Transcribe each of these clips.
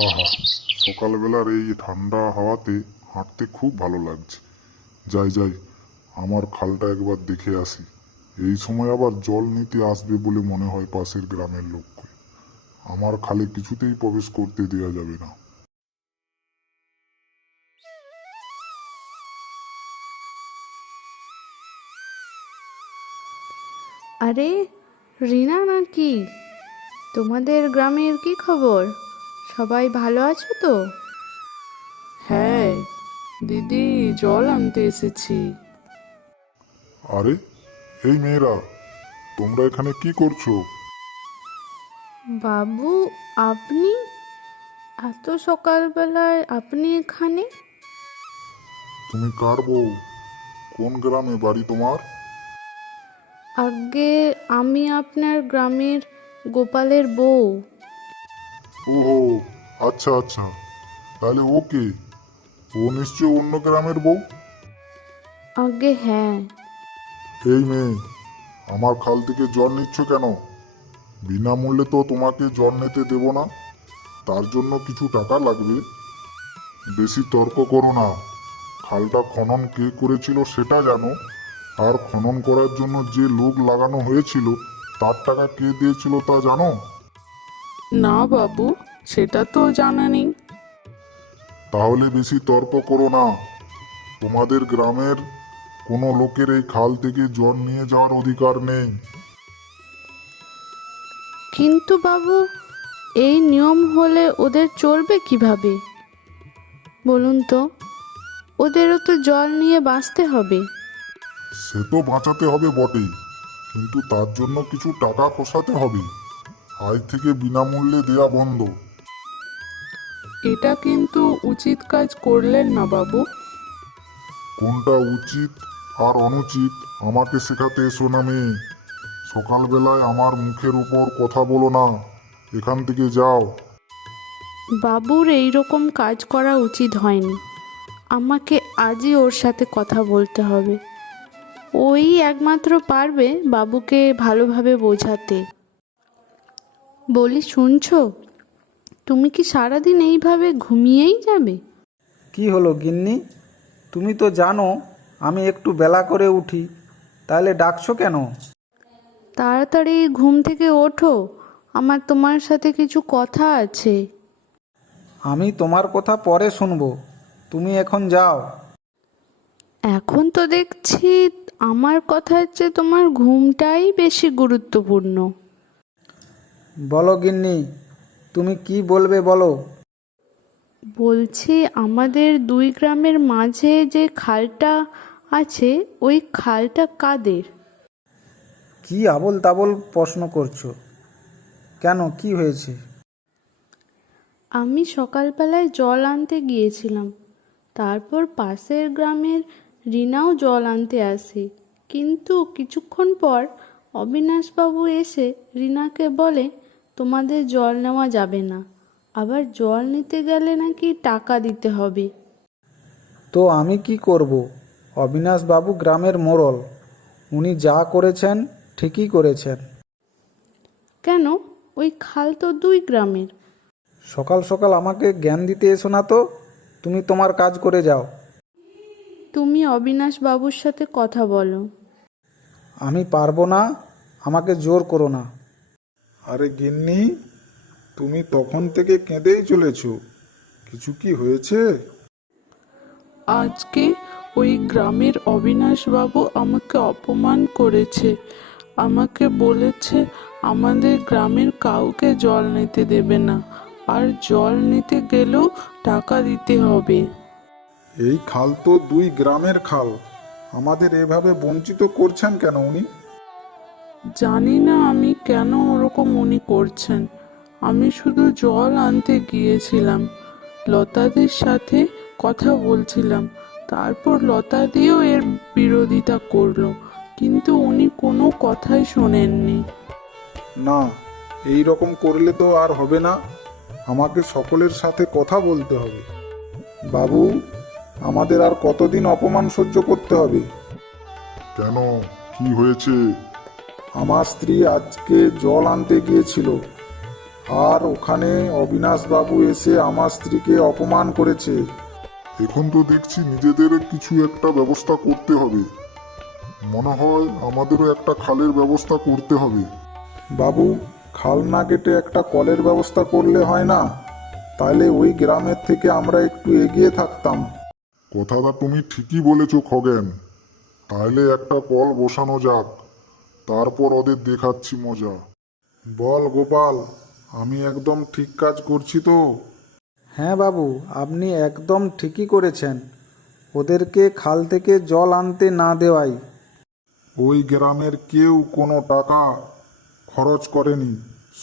আহা, সকালবেলার এই ঠান্ডা হাওয়াতে হাঁটতে খুব ভালো লাগছে। যাই যাই, আমার খালটা একবার দেখে আসি। এই সময় আবার জল নিতে আসবে বলে মনে হয় পাশের গ্রামের লোককে। আমার খালে কিছুতেই প্রবেশ করতে দেওয়া যাবে না। আরে, রিনা নাকি? তোমাদের গ্রামের কি খবর? সবাই ভালো আছো তো? হ্যাঁ দিদি, জল আনতে এসেছি। আরে, এই মেয়েরা, তোমরা এখানে কি করছো? বাবু, আপনি এত সকালবেলায় আপনি এখানে? তুমি কার বউ? কোন গ্রামে বাড়ি তোমার? আগে আমি আপনার গ্রামের গোপালের বউ। ওহো, আচ্ছা আচ্ছা, তাহলে ও কে? ও নিশ্চয় অন্য গ্রামের বউ। আগে হ্যাঁ। এই মেয়ে, আমার খাল থেকে জল নিচ্ছ কেন? বিনামূল্যে তো তোমাকে জল নিতে দেব না। তার জন্য কিছু টাকা লাগবে। বেশি তর্ক করো না। খালটা খনন কে করেছিল সেটা জানো? আর খনন করার জন্য যে লোক লাগানো হয়েছিল তার টাকা কে দিয়েছিল তা জানো? না বাবু, সেটা তো জানা নেই। তাহলে বেশি তর্ক করো না। তোমাদের গ্রামের কোনো লোকের এই খাল থেকে জল নিয়ে যাওয়ার অধিকার নেই। কিন্তু বাবু, এই নিয়ম হলে ওদের চলবে কিভাবে বলুন তো? ওদেরও তো জল নিয়ে বাঁচতে হবে। সে তো বাঁচাতে হবে বটেই, কিন্তু তার জন্য কিছু টাকা খসাতে হবে। আজ থেকে বিনামূল্যে দেয়া বন্ধ। এটা কিন্তু উচিত কাজ করলেন না বাবু। কোনটা উচিত আর অনুচিত আমাকে শেখাতে এসো না মেয়ে। সকালবেলায় আমার মুখের উপর কথা বলো না। এখান থেকে যাও। বাবুর এই রকম কাজ করা উচিত হয়নি। আমাকে আজই ওর সাথে কথা বলতে হবে। ওই একমাত্র পারবে বাবুকে ভালোভাবে বোঝাতে। বলি, শুনছো? তুমি কি সারাদিন এইভাবে ঘুমিয়েই যাবে? কি হলো গিন্নি? তুমি তো জানো আমি একটু বেলা করে উঠি, তাহলে ডাকছো কেন? তাড়াতাড়ি ঘুম থেকে ওঠো, আমার তোমার সাথে কিছু কথা আছে। আমি তোমার কথা পরে শুনবো, তুমি এখন যাও। এখন তো দেখছি আমার কথার চেয়ে তোমার ঘুমটাই বেশি গুরুত্বপূর্ণ। বলো গিন্নি, তুমি কি বলবে বলো। বলছি, আমাদের দুই গ্রামের মাঝে যে খালটা আছে, ওই খালটা কাদের? কি আবোল তাবোল প্রশ্ন করছো? কেন, কি হয়েছে? আমি সকালবেলায় জল আনতে গিয়েছিলাম। তারপর পাশের গ্রামের রিনাও জল আনতে আসে। কিন্তু কিছুক্ষণ পর অবিনাশবাবু এসে রিনাকে বলে, তোমাদের জল নেওয়া যাবে না। আবার জল নিতে গেলে নাকি টাকা দিতে হবে। তো আমি কি করব? অবিনাশবাবু গ্রামের মোড়ল, উনি যা করেছেন ঠিকই করেছেন। কেন? ওই খাল তো দুই গ্রামের। সকাল সকাল আমাকে জ্ঞান দিতে এসো না তো, তুমি তোমার কাজ করে যাও। তুমি অবিনাশবাবুর সাথে কথা বলো। আমি পারবো না, আমাকে জোর করো না। আরে গিন্নি, তুমি তখন থেকে কেঁদেই চলেছো। কিছু কি হয়েছে? আজকে ওই গ্রামের অবিনাশবাবু আমাকে অপমান করেছে। আমাকে বলেছে আমাদের গ্রামের কাউকে জল নিতে দেবে না, আর জল নিতে গেলেও টাকা দিতে হবে। এই খাল তো দুই গ্রামের খাল। আমাদের এভাবে বঞ্চিত করছেন কেন উনি? জানি না আমি কেন ওরকম উনি করছেন। আমি শুধু জল আনতে গিয়েছিলাম, লতাদির সাথে কথা বলছিলাম। তারপর লতাদিও এর বিরোধিতা করলো, কিন্তু উনি কোনো কথাই শোনেননি। না, এই রকম করলে তো আর হবে না। আমাকে সকলের সাথে কথা বলতে হবে। বাবু, আমাদের আর কতদিন অপমান সহ্য করতে হবে? কেন, কি হয়েছে? আমার স্ত্রী আজকে জল আনতে গিয়েছিল। আর ওখানে অবিনাশবাবু এসে আমার স্ত্রীকে অপমান করেছে। এখন তো দেখছি নিজেদের কিছু একটা ব্যবস্থা করতে হবে। মনে হয় আমাদেরও একটা খালের ব্যবস্থা করতে হবে। বাবু, খাল না কেটে একটা কলের ব্যবস্থা করলে হয় না? তাহলে ওই গ্রামের থেকে আমরা একটু এগিয়ে থাকতাম। কথাটা তুমি ঠিকই বলেছ খগেন। তাহলে একটা কল বসানো যাক, তারপর ওদের দেখাচ্ছি মজা। বল গোপাল, আমি একদম ঠিক কাজ করছি তো? হ্যাঁ বাবু, আপনি একদম ঠিকই করেছেন। ওদেরকে খাল থেকে জল আনতে না দেওয়াই। ওই গ্রামের কেউ কোনো টাকা খরচ করেনি,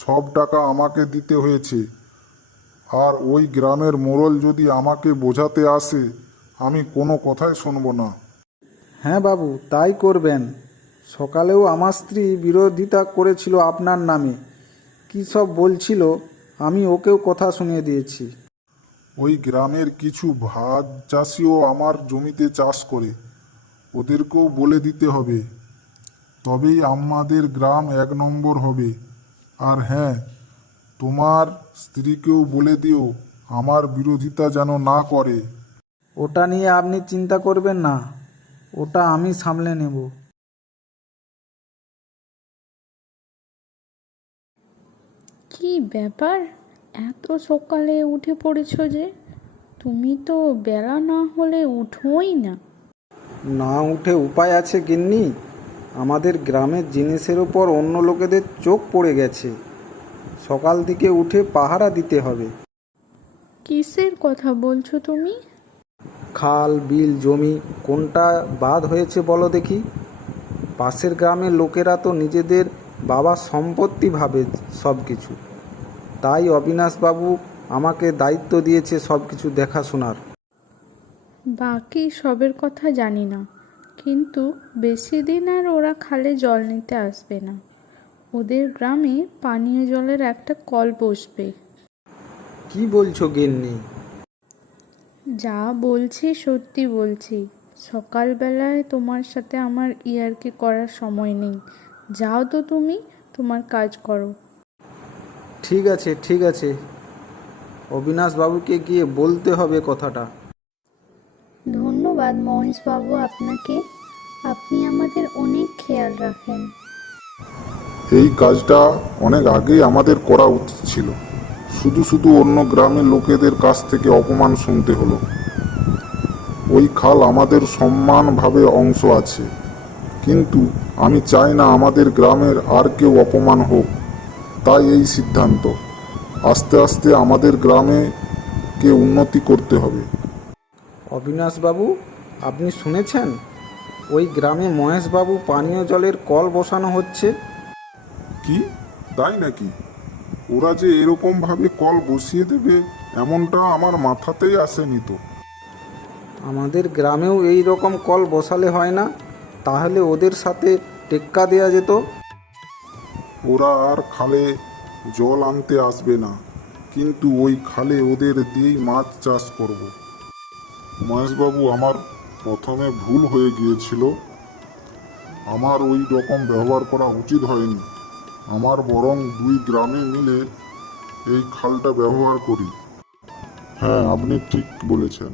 সব টাকা আমাকে দিতে হয়েছে। আর ওই গ্রামের মোড়ল যদি আমাকে বোঝাতে আসে, আমি কোনো কথাই শুনবো না। হ্যাঁ বাবু, তাই করবেন। সকালেও আমার স্ত্রী বিরোধিতা করেছিল আপনার নামে। কী সব বলছিল, আমি ওকেও কথা শুনিয়ে দিয়েছি। ওই গ্রামের কিছু ভাগ চাষিও আমার জমিতে চাষ করে, ওদেরকেও বলে দিতে হবে। তবেই আমাদের গ্রাম 1 নম্বর হবে। আর হ্যাঁ, তোমার স্ত্রীকেও বলে দিও আমার বিরোধিতা যেন না করে। ওটা নিয়ে আপনি চিন্তা করবেন না, ওটা আমি সামলে নেব। কি ব্যাপার, এত সকালে উঠে পড়েছো যে? তুমি তো বেলা না হলে উঠোই না। না উঠে উপায় আছে গিন্নি? আমাদের গ্রামের জিনিসের ওপর অন্য লোকেদের চোখ পড়ে গেছে। সকাল থেকে উঠে পাহারা দিতে হবে। কিসের কথা বলছো তুমি? খাল, বিল, জমি কোনটা বাদ হয়েছে বলো দেখি? পাশের গ্রামের লোকেরা তো নিজেদের বাবার সম্পত্তি ভাবে সব কিছু। তাই অবিনাশবাবু আমাকে দায়িত্ব দিয়েছে সব কিছু দেখাশোনার। বাকি সবের কথা জানি না, কিন্তু বেশি দিন আর ওরা খালে জল নিতে আসবে না। ওদের গ্রামে পানীয় জলের একটা কল বসবে। কি বলছো গিন্নি? যা বলছি সত্যি বলছি। সকালবেলায় তোমার সাথে আমার ইয়ার্কি করার সময় নেই। যাও তো, তুমি তোমার কাজ করো। ঠিক আছে, ঠিক আছে, অবিনাশবাবুকে গিয়ে বলতে হবে কথাটা। ধন্যবাদ মহেশবাবু আপনাকে। আপনি আমাদের অনেক খেয়াল রাখেন। এই কাজটা অনেক আগেই আমাদের করা উচিত ছিল। শুধু শুধু অন্য গ্রামের লোকেদের কাছ থেকে অপমান শুনতে হলো। ওই খাল আমাদের সম্মানভাবে অংশ আছে, কিন্তু আমি চাই না আমাদের গ্রামের আর কেউ অপমান হোক। তাই এই সিদ্ধান্ত। আস্তে আস্তে আমাদের গ্রামে উন্নতি করতে হবে। অবিনাশবাবু, আপনি শুনেছেন? ওই গ্রামে মহেশবাবু পানীয় জলের কল বসানো হচ্ছে। কি, তাই নাকি? ওরা যে এরকমভাবে কল বসিয়ে দেবে এমনটা আমার মাথাতেই আসেনি তো। আমাদের গ্রামেও এই রকম কল বসালে হয় না? তাহলে ওদের সাথে টেক্কা দেওয়া যেত। ওরা আর খালে জল আনতে আসবে না, কিন্তু ওই খালে ওদের দিয়েই মাছ চাষ করব। মহেশবাবু, আমার প্রথমে ভুল হয়ে গিয়েছিল। আমার ওই রকম ব্যবহার করা উচিত হয়নি। আমার বরং 2 গ্রামে মিলে এই খালটা ব্যবহার করি। হ্যাঁ, আপনি ঠিক বলেছেন।